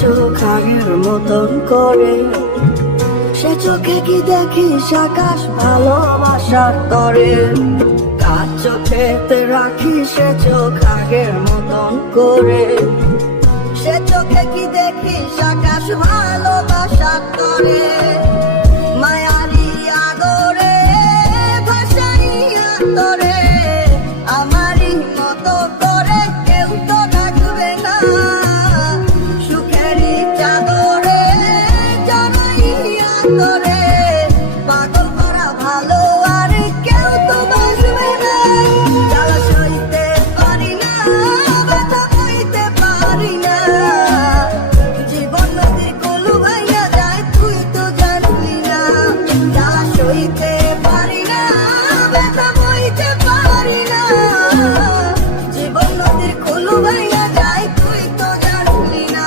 চোখ আগের মতন করে, সে চোখে কি দেখিস আকাশ ভালোবাসার তরে। কার চোখেতে রাখি সে চোখ আগের মতন করে, সে চোখে কি দেখিস আকাশ ভালোবাসার তরে। মায়ারি আদরে ভাষাই আতরে, আমারই মতো করে কেউ তো থাকবে না। সুখেরই চাদরে জড়াই আতরে, পাগল করা ভালো আর কেউ তো বাসবে না। জ্বালা সইতে পারি না, ব্যথা বইতে পারি না, জীবন নদীর কলু ভাইয়া যায় তুই তো জানলি না। জ্বালা সইতে পারি না, ব্যথা বইতে পারি না, জীবন নদীর কলু ভাইয়া যায় তুই তো জানলি না।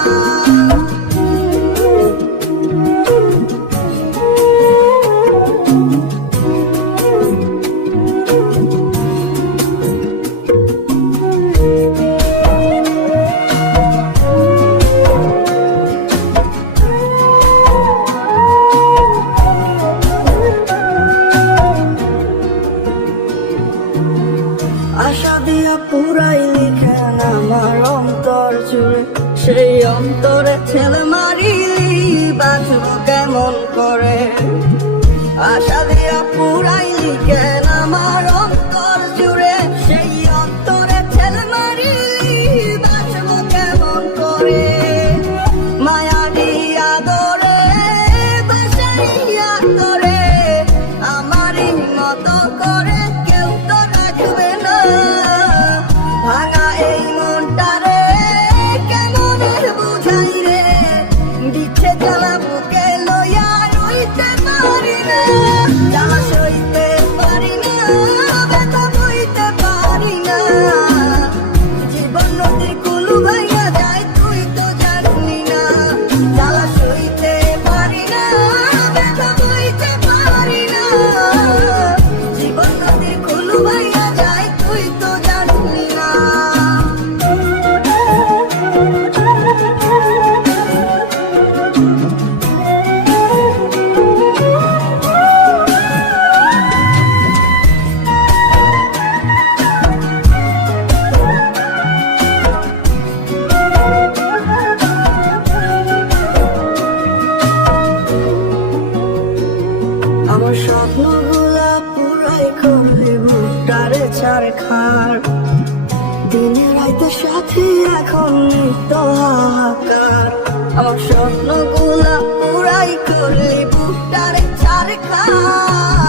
আশা দিয়া পুরাই লিখেন আমার অন্তর জুড়ে, সেই অন্তরে ছেলে মারিলি বাঁচব কেমন করে। আশা দিয়া পুরাই লিখেন আমার অন্তর জুড়ে, সেই অন্তরে ছেলে মারিলি বাঁচব কেমন করে। মায়ারি আদরে বাসাই আদরে, আমারই মতো করে কেউ তো রাখবে না। ভাঙা এই মনটারে কেমন বুঝাই রে, দিচ্ছে জ্বালা বুকে লইয়া রইতে পারি না। জ্বালা সইতে পারি না, ব্যথা বইতে পারি না, জীবন নদীর কুলু ভাইয়া যায় তুই তো জানলি না। জ্বালা সইতে পারি না, ব্যথা বইতে পারি না, জীবন নদীর কুলু ভাইয়া যায় তুই তো জানলি না। আমার স্বপ্নগুলা পুরাই করলি ভুট্টারে চারখার, দিনে রাইতে সাথী এখন নিত্য হাহাকার। আমার স্বপ্নগুলা পুরাই করলি ভুট্টারে চারখার,